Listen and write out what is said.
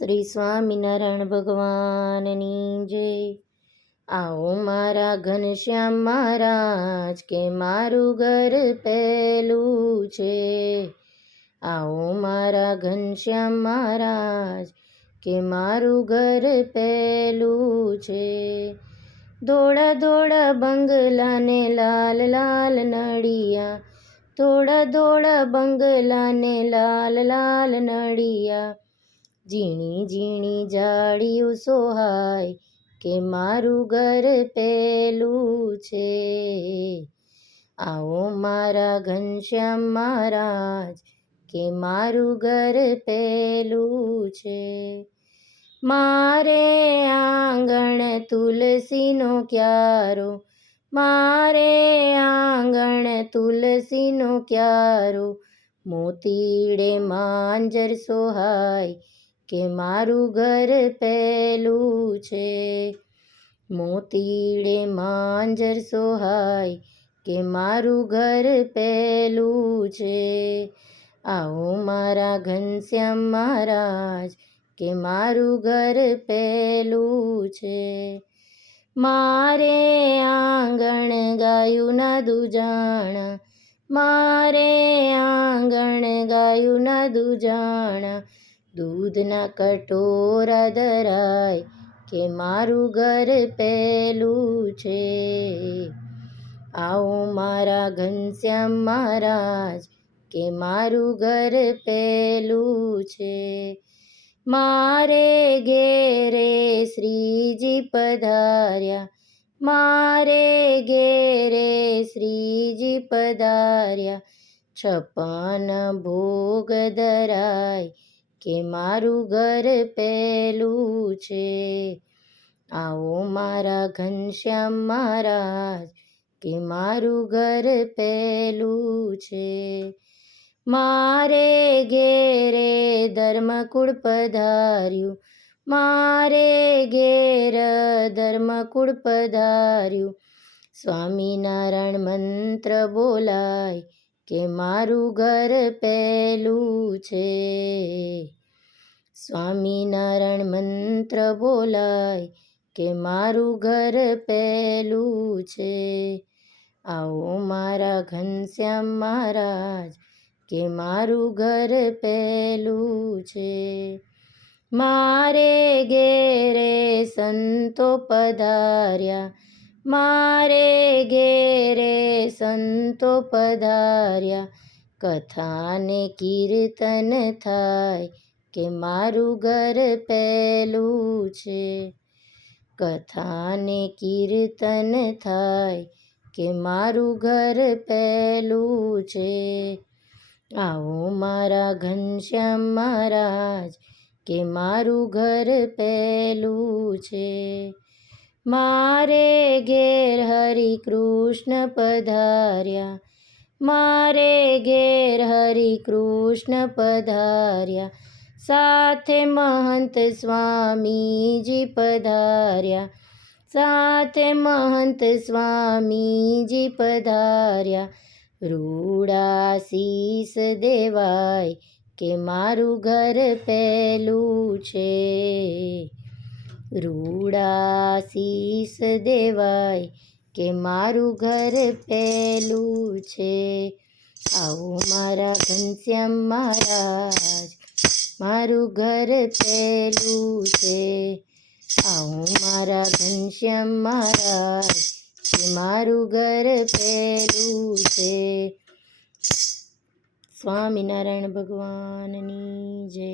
શ્રી સ્વામિનારાયણ ભગવાનની જય। આવો મારા ઘનશ્યામ મહારાજ કે મારું ઘર પહેલું છે। આવો મારા ઘનશ્યામ મહારાજ કે મારું ઘર પહેલું છે। ધોળા ધોળા બંગલાને લાલ લાલ નળિયા, ધોળા ધોળા બંગલાને લાલ લાલ નળિયા, ઝીણી ઝીણી જાળીયું સોહાય કે મારું ઘર પહેલું છે। આવો મારા ઘનશ્યામ મહારાજ કે મારું ઘર પહેલું છે। મારે આંગણ તુલસીનો ક્યારો, મારે આંગણ તુલસીનો ક્યારો, મોતીડે માંજર સોહાય કે મારું ઘર પહેલું છે। મોતીડે માંજર સોહાય કે મારું ઘર પહેલું છે। આવો મારા ઘનશ્યામ મહારાજ કે મારું ઘર પહેલું છે। મારે આંગણ ગાયુંના દૂજાણા, મારે આંગણ ગાયુંના દૂજાણા, દૂધના કટોરા ધરાય કે મારું ઘર પહેલું છે। આવો મારા ઘનશ્યામ મહારાજ કે મારું ઘર પહેલું છે। મારે ઘેરે શ્રીજી પધાર્યા, મારે ઘેરે શ્રીજી પધાર્યા, 56 ભોગ ધરાય કે મારું ઘર પહેલું છે। આવો મારા ઘનશ્યામ મહારાજ કે મારું ઘર પહેલું છે। મારે ઘેરે ધર્મકુળ પધાર્યું, મારે ઘેર ધર્મકુળ પધાર્યું, સ્વામિનારાયણ મંત્ર બોલાય કે મારું ઘર પહેલું છે। સ્વામિનારાયણ મંત્ર બોલાય કે મારું ઘર પહેલું છે। આવો મારા ઘનશ્યામ મહારાજ કે મારું ઘર પહેલું છે। મારે ઘેરે સંતો પધાર્યા, મારે ઘેરે સંતો પધાર્યા, કથાને કીર્તન થાય કે મારું ઘર પહેલું છે। કથાને કીર્તન થાય કે મારું ઘર પહેલું છે। આવો મારા ઘનશ્યામ મહારાજ કે મારું ઘર પહેલું છે। મારે ઘેર હરિ કૃષ્ણ પધાર્યા, મારે ઘેર હરિ કૃષ્ણ પધાર્યા, સાથે મહંત સ્વામીજી પધાર્યા, સાથે મહંત સ્વામીજી પધાર્યા, રૂડાશીષ દેવાય કે મારું ઘર પહેલું છે। રૂડાશીષ દેવાય કે મારું ઘર પહેલું છે। આવો મારા ઘનશ્યામ મહારાજ મારું ઘર પહેલું છે। આવો મારા ઘનશ્યામ મહારાજ કે મારું ઘર પહેલું છે। સ્વામિનારાયણ ભગવાનની જય।